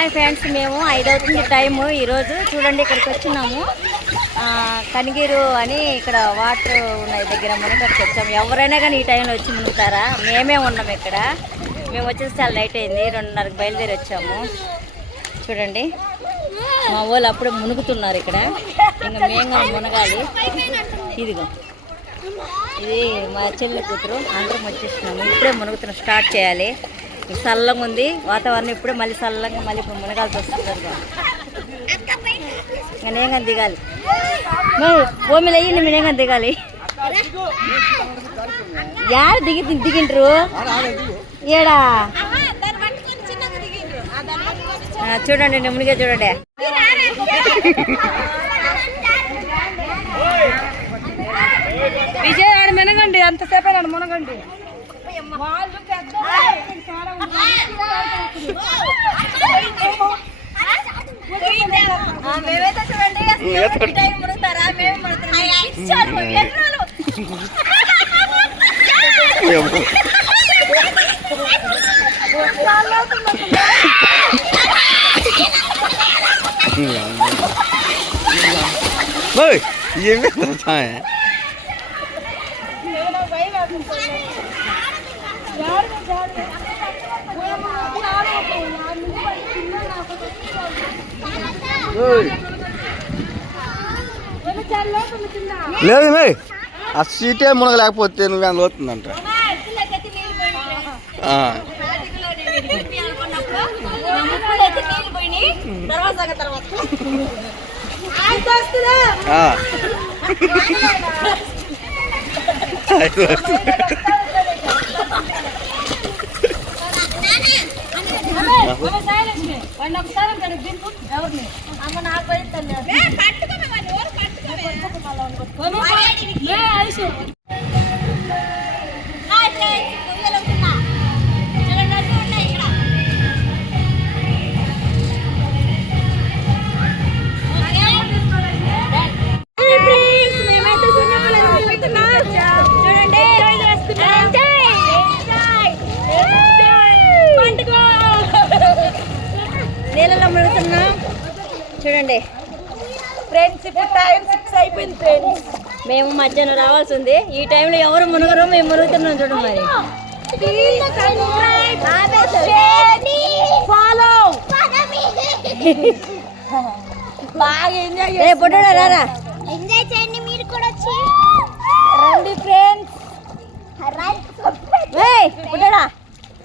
Hi friends, మేము 5 అవుతుంది time. ఈరోజు చూడండి ఇక్కడికి వచ్చినాము. కనిగిరు అని ఇక్కడ వాటర్ ఉన్నాయి దగ్గర మునగడికి వచ్చాము. ఎవరైనా కానీ ఈ టైంలో వచ్చి మునుగుతారా? మేమే ఉన్నాము ఇక్కడ. మేము వచ్చేసి చాలా లేట్ అయింది, 2:30కి బయలుదేరి వచ్చాము. చూడండి మా వాళ్ళు అప్పుడే మునుగుతున్నారు ఇక్కడ. ఇంకా మేము కానీ మునగాలి. ఇదిగో ఇది మా చెల్లి కూతురు, అందరం వచ్చేసినాము. ఇప్పుడే మునుగుతున్నాం, స్టార్ట్ చేయాలి. చల్లగా ఉంది వాతావరణం, ఇప్పుడే మళ్ళీ చల్లగా మళ్ళీ ఇప్పుడు మునగాల్సి వస్తుంది. ఇంకా నేను కానీ దిగాలి. భూమిలో అయ్యి నేను కానీ దిగాలి. యాడ దిగిండ్రు ఏడా చూడండి, నేను మునిగే చూడండి. విజయ్ ఆడ మెనగండి, అంతసేపు ఆడ మునగండి. మేమైతే చూడండి మునుగుతారా? మేము లేదు మరి ఆ సీటే మునగలేకపోతే నువ్వేం లోతుందంట. నీళ్ళలో మునుగుతున్నాం. చూడండి ఫ్రెండ్స్, ఇప్పుడు టైం 6 అయిపోయింది ఫ్రెండ్స్. మేము మధ్యాహ్నం రావాల్సి ఉంది. ఈ టైంలో ఎవరు మునుగరు, మేము మునుగుతున్నాం. చూడండి మరి బాగా ఎంజాయ్ రారా, ఎంజాయ్ చేయండి మీరు కూడా వచ్చి రండి ఫ్రెండ్స్.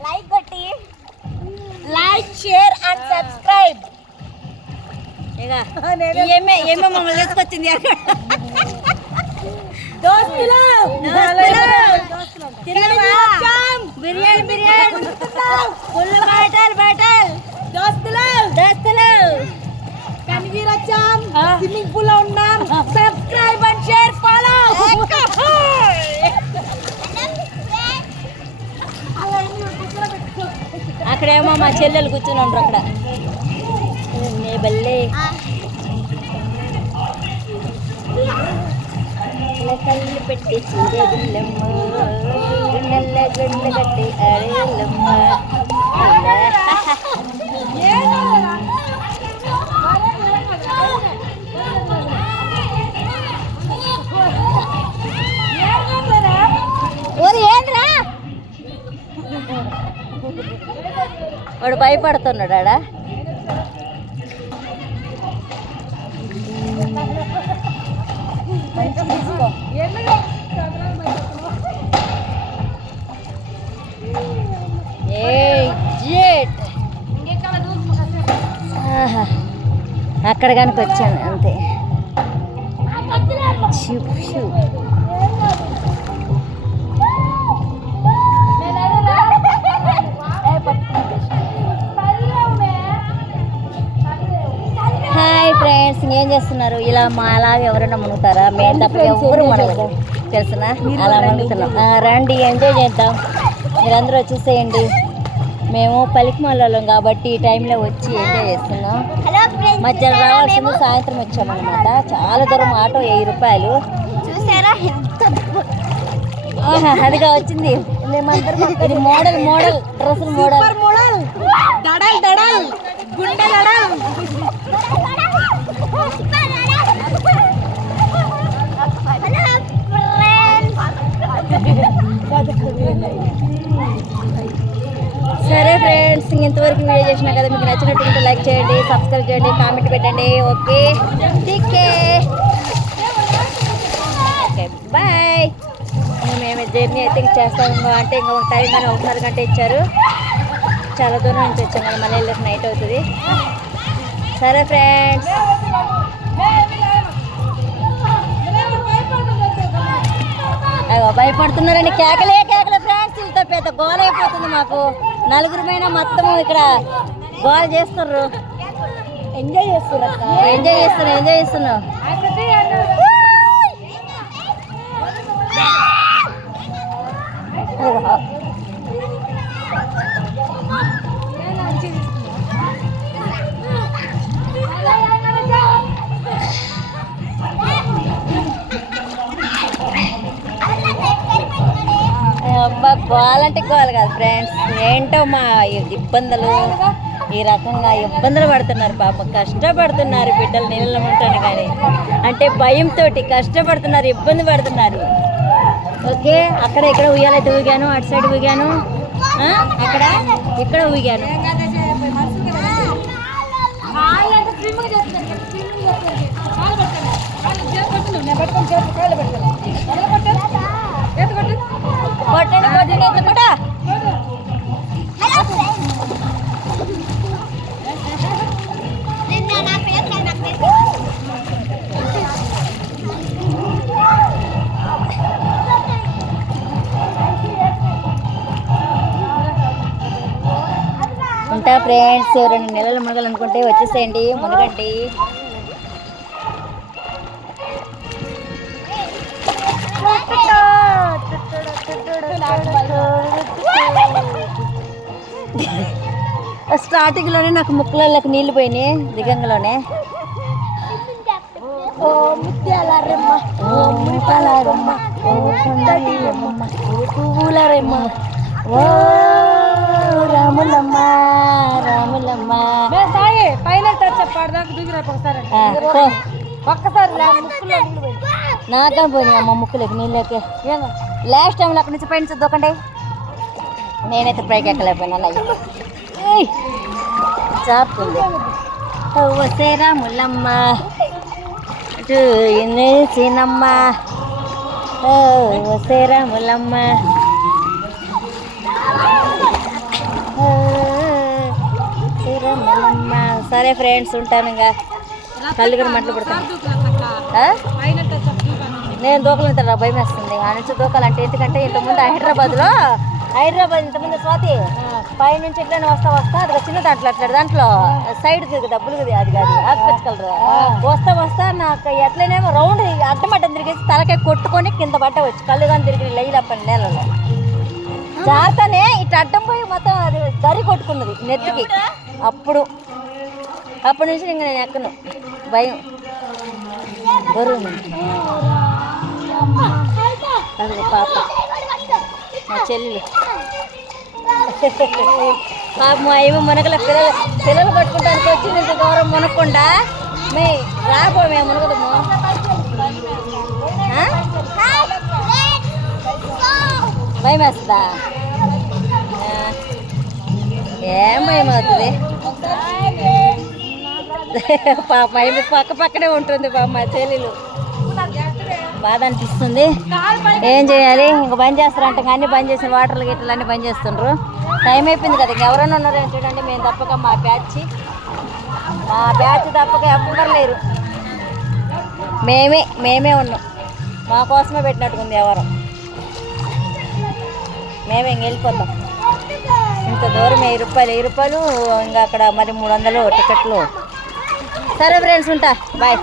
లైక్ కొట్టి లైక్, షేర్ అండ్ సబ్స్క్రైబ్. ఏమో మమ్మల్ని తీసుకొచ్చింది దోస్తులు బిర్యానీ బిర్యానీ ఫుల్ బయటలు దోస్తులు కనిగిరి వచ్చాం, స్విమ్మింగ్ పూల్ లో ఉన్నాం. Subscribe and share, follow. అక్కడేమో మా చెల్లెలు కూర్చుని ఉండరు అక్కడ. బల్లే కళ్ళు పెట్టి చూడగుల్లమ్మ, గుండెల్ల గుండె కట్టి అడగల్లమ్మ. వాడు భయపడుతున్నాడు ఆడ. అక్కడ కనుక వచ్చాను అంతే. హాయ్ ఫ్రెండ్స్, ఏం చేస్తున్నారు? ఇలా మా అలాగే ఎవరైనా మునుగుతారా? మేము తప్ప ఎవరు మునగరు, తెలుసునా? అలా మునుగుతున్నాం. రండి, ఎంజాయ్ చేద్దాం. మీరందరూ వచ్చేసేయండి. మేము పలికిమాలలో కాబట్టి ఈ టైంలో వచ్చి ఎంజాయ్ చేస్తున్నాం. మధ్యాహ్నం రావాల్సింది, సాయంత్రం వచ్చామన్నమాట. చాలా దూరం, ఆటో 1000 రూపాయలు. చూసారా? అదిగా వచ్చింది. మేమందరం ఇది మోడల్ డ్రెస్సులు మోడల్ దడల్ గుండెల చేసినా కదా, మీకు నచ్చినట్టుంటే లైక్ చేయండి, సబ్స్క్రైబ్ చేయండి, కామెంట్ పెట్టండి. Okay okay bye. మేము జర్నీ అయితే ఇంక చేస్తాము అంటే ఇంకా ఒక టైం కానీ 1:30 గంట ఇచ్చారు. చాలా దూరం నుంచి వచ్చాం కదా, మళ్ళీ వెళ్ళి నైట్ అవుతుంది. సరే ఫ్రెండ్స్, అయ్యో భయపడుతున్నారండి. కేకలే ఫ్రెండ్స్, ఇంత పెద్ద గోల అయిపోతుంది మాకు. నలుగురిమైనా మొత్తం ఇక్కడ గోల చేస్తున్నారు. ఎంజాయ్ చేస్తున్నావు. అబ్బా గోల్ అంటే గోల్ కాదు ఫ్రెండ్స్, ఏంటో మా ఇబ్బందులు, ఈ రకంగా ఇబ్బందులు పడుతున్నారు. పాప కష్టపడుతున్నారు బిడ్డలు నీళ్ళలో ఉంటాను కానీ, అంటే భయంతో కష్టపడుతున్నారు, ఇబ్బంది పడుతున్నారు. ఓకే, అక్కడ ఇక్కడ ఉయ్యాలైతే ఊగాను, అటు సైడ్ ఊగాను, అక్కడ ఇక్కడ ఊగాను. ఉంటా ఫ్రెండ్స్, 2 నెలలు మునగాలనుకుంటే వచ్చేసేయండి, మునగండి. స్టార్టింగ్లోనే నాకు ముక్కులకి నీళ్ళు పోయినాయి, దిగంగలోనే. ఓ ముత్యాలమ్మ, ఓ ముత్యాలమ్మ, ఓ కొండలమ్మ, ఓ పువ్వులమ్మ, ఓ రాములమ్మ రాములమ్మ. నాకా పోయినాయి అమ్మ ముక్కులకి నీళ్ళకి. లాస్ట్ టైంలో అక్కడి నుంచి పైన దూకండి. నేనైతే పైకి ఎక్కలేకపోయినా, చాపుతుంది. వసే రాములమ్మ చిన్నమ్మ, వసే రాములమ్మ. సరే ఫ్రెండ్స్, ఉంటాను. ఇంకా కళ్ళు కూడా మంటలు పడతాను. నేను దూకలు భయం వేస్తుంది ఆ నుంచి దూకాలంటే. ఎందుకంటే ఇంతకుముందు హైదరాబాద్ ఇంతకుముందు స్వాతి పైనుంచి ఎట్లయినా వస్తా అది చిన్న దాంట్లో దాంట్లో సైడ్ డబ్బులు అది కాదు ఆకుపచ్చ కలర్ వస్తా నాకు ఎట్లయినేమో రౌండ్ అడ్డమడ్డం తిరిగేసి తలకాయ కొట్టుకొని కింద పడ్డ వచ్చి కళ్ళు కానీ తిరిగి లైలప్పని నేలలో జాగ్రత్తనే ఇట్లా అడ్డం పోయి మొత్తం అది దరి కొట్టుకున్నది నెత్తికి. అప్పటి నుంచి ఇంకా నేను ఎక్కను, భయం బరువు. అది పాప మా చెల్లెలు పాప మా ఏమో మునగల పిల్లలు పట్టుకుంటానికి వచ్చింది. ఇంత గౌరవం మునక్కుండా మే రాబో మేము మునగదము. భయం వేస్తుందా? ఏం భయం అవుతుంది పాప ఏమి పక్కనే ఉంటుంది పాప మా చెల్లెలు. బాధ అనిపిస్తుంది. ఏం చేయాలి, ఇంకా బంద్ చేస్తారంట. అన్నీ బంద్ చేసిన వాటర్లు గిట్టలు అన్నీ బంద్ చేస్తుండ్రు. టైం అయిపోయింది కదా, ఇంకెవరైనా ఉన్నారో చూడండి. మేము తప్పక మా బ్యాచ్ తప్పక ఎవ్వరు లేరు. మేమే ఉన్నాం, మా కోసమే పెట్టినట్టుకుంది ఎవరు. మేమే ఇంక వెళ్ళిపోతాం. ఇంత దూరం 1000 రూపాయలు ఇంకా అక్కడ మరి 300 టికెట్లు. సరే ఫ్రెండ్స్, ఉంటా, బాయ్.